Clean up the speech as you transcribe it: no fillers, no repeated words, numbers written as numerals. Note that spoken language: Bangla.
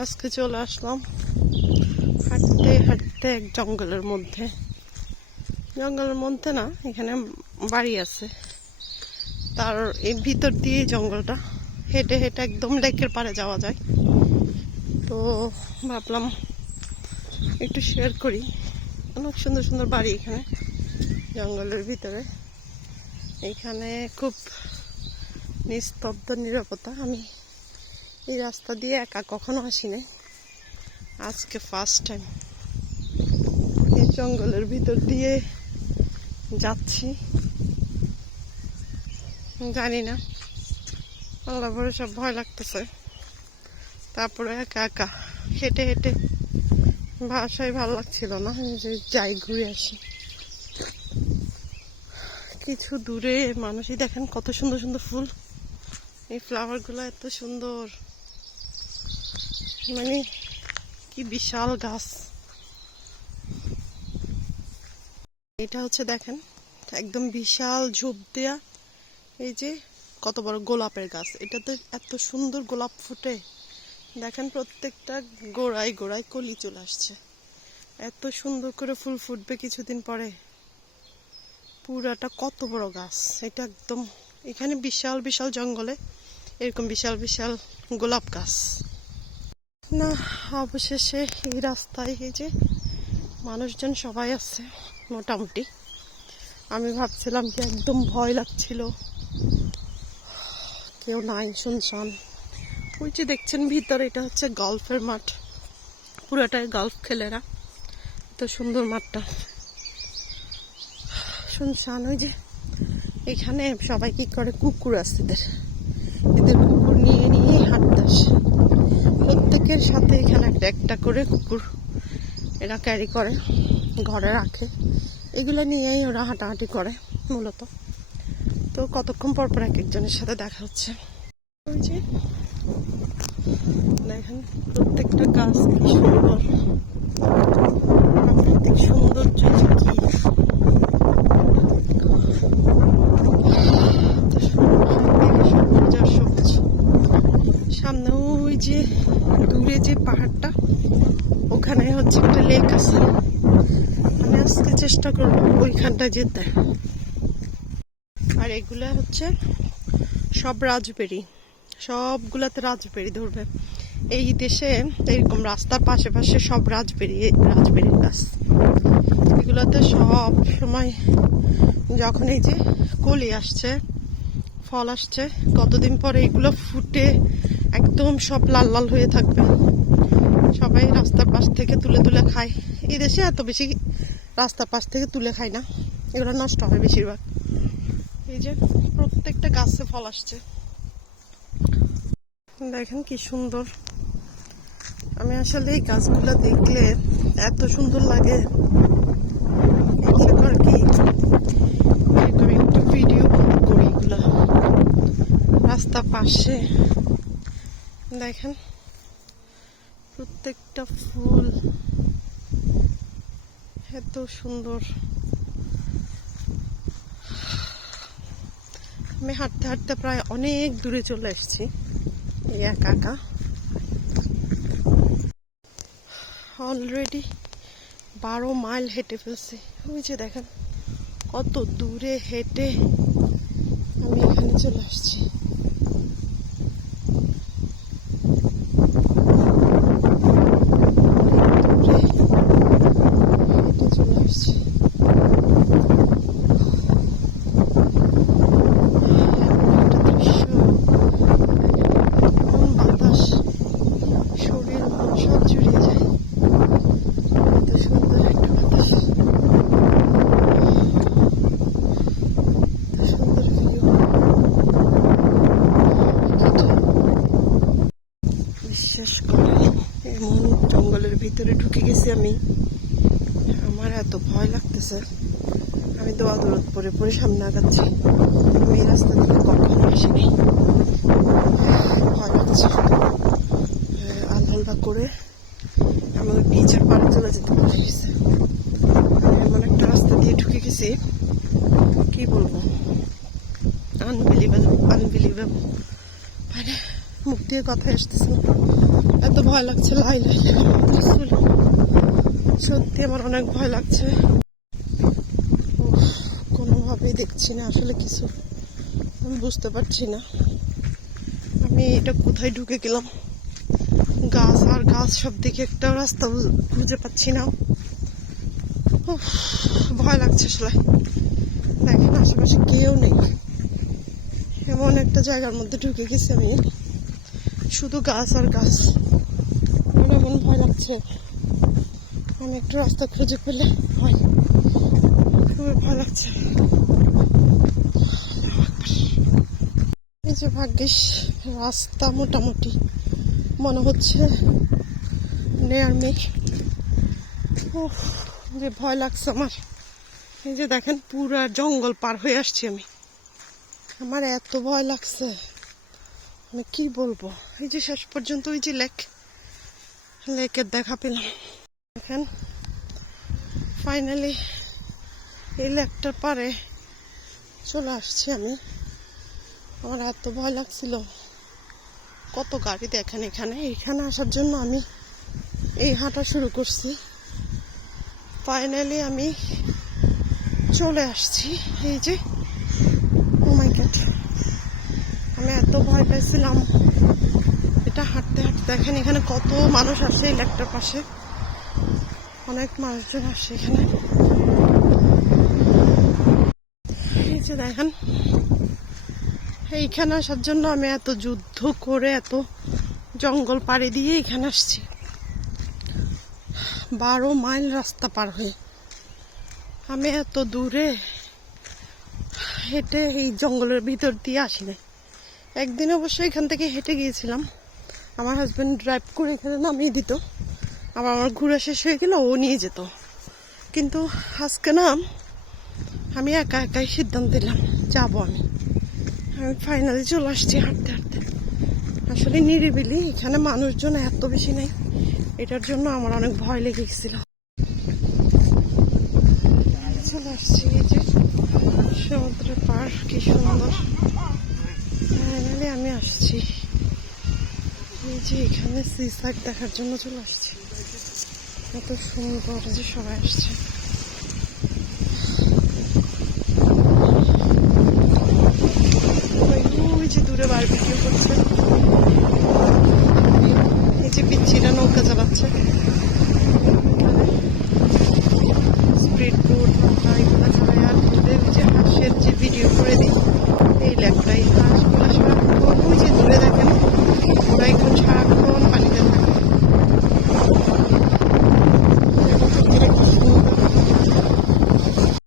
আজকে চলে আসলাম হাঁটতে হাঁটতে এক জঙ্গলের মধ্যে না, এখানে বাড়ি আছে, তার এই ভিতর দিয়ে জঙ্গলটা হেঁটে হেঁটে একদম লেকের পাড়ে যাওয়া যায়। তো ভাবলাম একটু শেয়ার করি। অনেক সুন্দর সুন্দর বাড়ি এখানে জঙ্গলের ভিতরে। এখানে খুব নিস্তব্ধ নিরাপত্তা। আমি এই রাস্তা দিয়ে একা কখনো আসিনি, আজকে ফার্স্ট টাইম এই জঙ্গলের ভিতর দিয়ে যাচ্ছি। জানি না, আল্লাহ ভরে সব ভয় লাগতেছে। তারপরে একা একা হেঁটে হেঁটে ভাষায় ভালো লাগছিল না, যে যাই ঘুরে আসি। কিছু দূরে মানুষই দেখেন কত সুন্দর সুন্দর ফুল। এই ফ্লাওয়ার গুলো এত সুন্দর, মানে কি বিশাল গাছ। এটা হচ্ছে দেখেন একদম বিশাল ঝোপ দেয়া, এই যে কত বড় গোলাপের গাছ। এটাতে এত সুন্দর গোলাপ ফুটে, দেখেন প্রত্যেকটা গোড়ায় গোড়ায় কলি চলে আসছে। এত সুন্দর করে ফুল ফুটবে কিছুদিন পরে। পুরাটা কত বড় গাছ এটা, একদম এখানে বিশাল বিশাল জঙ্গলে এরকম বিশাল বিশাল গোলাপ গাছ না। অবশেষে এই রাস্তায় এই যে মানুষজন সবাই আছে মোটামুটি। আমি ভাবছিলাম কি একদম ভয় লাগছিল, কেউ নাই, শুনশান। ওই যে দেখছেন ভিতরে, এটা হচ্ছে গল্ফের মাঠ, পুরাটাই গল্ফ খেলেরা। এত সুন্দর মাঠটা, শুনশান। ওই যে এখানে সবাই কি করে, কুকুর আছে এদের কুকুর নিয়ে নিয়ে হাঁটতে আসে। প্রত্যেকের সাথে এখানে একটা একটা করে কুকুর এরা ক্যারি করে, ঘরে রাখে। এগুলো নিয়েই ওরা হাঁটাহাঁটি করে মূলত। তো কতক্ষণ পর পর এক একজনের সাথে দেখা হচ্ছে। ওই যে দেখেন প্রত্যেকটা গাছ কি সুন্দর, প্রাকৃতিক সৌন্দর্য যে কি সবুজ। সামনে ওই যে দূরে যে পাহাড়টা, ওখানে হচ্ছে একটা লেক আছে। আমি আজকে চেষ্টা করবো ওইখানটা যেতে। আর এগুলা হচ্ছে সব রাজবেরি, সবগুলাতে রাজবেরি ধরবে। এই দেশে এরকম রাস্তার পাশে পাশে সব রাজবেরির গাছ। এগুলাতে সব সময় যখন এই যে কলি আসছে, ফল আসছে, কতদিন পরে এগুলো ফুটে একদম সব লাল লাল হয়ে থাকবে। সবাই রাস্তার পাশ থেকে তুলে তুলে খায়। এই দেশে এত বেশি রাস্তার পাশ থেকে তুলে খায় না, এগুলো নষ্ট হয় বেশিরভাগ। এই যে প্রত্যেকটা গাছে ফল আসছে, দেখেন কি সুন্দর। আমি আসলে এই গাছগুলো দেখলে এত সুন্দর লাগে, আর কি একটু ভিডিও করি। এগুলা রাস্তার পাশে দেখেন প্রত্যেকটা ফুল এত সুন্দর। আমি হাঁটতে হাঁটতে প্রায় অনেক দূরে চলে এসেছি, এই একা একা। অলরেডি 12 মাইল হেঁটে ফেলছি। ওই যে দেখেন কত দূরে হেঁটে আমি এখানে চলে আসছি। বিশ্বাস করে এমন জঙ্গলের ভিতরে ঢুকে গেছি আমি, আমার এত ভয় লাগতেছে। আমি দোয়া দৌড় পরে পরে সামনে আগাচ্ছি। আমি এই রাস্তা থেকে কখনো আসিনি, ভয় লাগছে। আল্লাহ করে আমাদের বিচের পাড়ে চলে যেতে ভুলে গেছে। এমন একটা রাস্তা দিয়ে ঢুকে গেছি, কি বলবো, আনবিলিভেবল। মানে মুখ দিয়ে কথা আসতেছে না। এত ভয় লাগছে, লাই লাই লাই। সত্যি আমার অনেক ভয় লাগছে। কোনোভাবেই দেখছি না আসলে কিছু, আমি বুঝতে পারছি না আমি এটা কোথায় ঢুকে গেলাম। গাছ আর গাছ, সব দিকে একটা রাস্তা খুঁজে পাচ্ছি না। ভয় লাগছে আসলে। দেখেন আশেপাশে কেউ নেই, এমন একটা জায়গার মধ্যে ঢুকে গেছি আমি, শুধু গাছ আর গাছ। আমার এমন ভয় লাগছে, আমি একটু রাস্তা খুঁজে পেলে ভয়, খুবই ভয় লাগছে। এই যে ভাগ্যিস রাস্তা মোটামুটি মনে হচ্ছে নেয়ার মি। যে ভয় লাগছে আমার। এই যে দেখেন পুরা জঙ্গল পার হয়ে আসছি আমি, আমার এত ভয় লাগছে মানে কি বলবো। এই যে শেষ পর্যন্ত ওই যে লেকের দেখা পেলাম। দেখেন ফাইনালি এই লেকটার পারে চলে আসছি আমি। আমার এত ভয় লাগছিল, কত গাড়ি দেখেন এখানে। এখানে আসার জন্য আমি এই হাঁটা শুরু করছি। ফাইনালি আমি চলে আসছি। এই যে ও মাই গড, আমি এত ভয় পাইছিলাম এটা হাঁটতে হাঁটতে। দেখেন এখানে কত মানুষ আসে, এই লেকটার পাশে অনেক মানুষজন আসে এখানে। এই যে দেখেন এইখানে আসার জন্য আমি এত যুদ্ধ করে এত জঙ্গল পাড়ি দিয়ে এখানে আসছি, 12 মাইল রাস্তা পার হয়ে। আমি এত দূরে হেঁটে এই জঙ্গলের ভিতর দিয়ে আসি নাই। একদিন অবশ্যই এখান থেকে হেঁটে গিয়েছিলাম, আমার হাজব্যান্ড ড্রাইভ করে এখানে নামিয়ে দিত, আবার আমার ঘোরা শেষ হয়ে গেলে ও নিয়ে যেত। কিন্তু আজকে না আমি একা একাই সিদ্ধান্ত দিলাম যাবো। আমি ফাইনালি চলে আসছি হাঁটতে হাঁটতে। আসলে নিরিবিলি, এখানে মানুষজন এত বেশি নেই, এটার জন্য আমার অনেক ভয় লেগে গেছিল। চলে আসছি এই যে সমুদ্রের পার, কি সুন্দর। ফাইনালি আমি আসছি এই যে এখানে সি সাইড দেখার জন্য চলে আসছি। এত সুন্দর যে সবাই আসছে। ওই যে দূরে বারবিকিউ করছে, এই যে পিচ্ছিল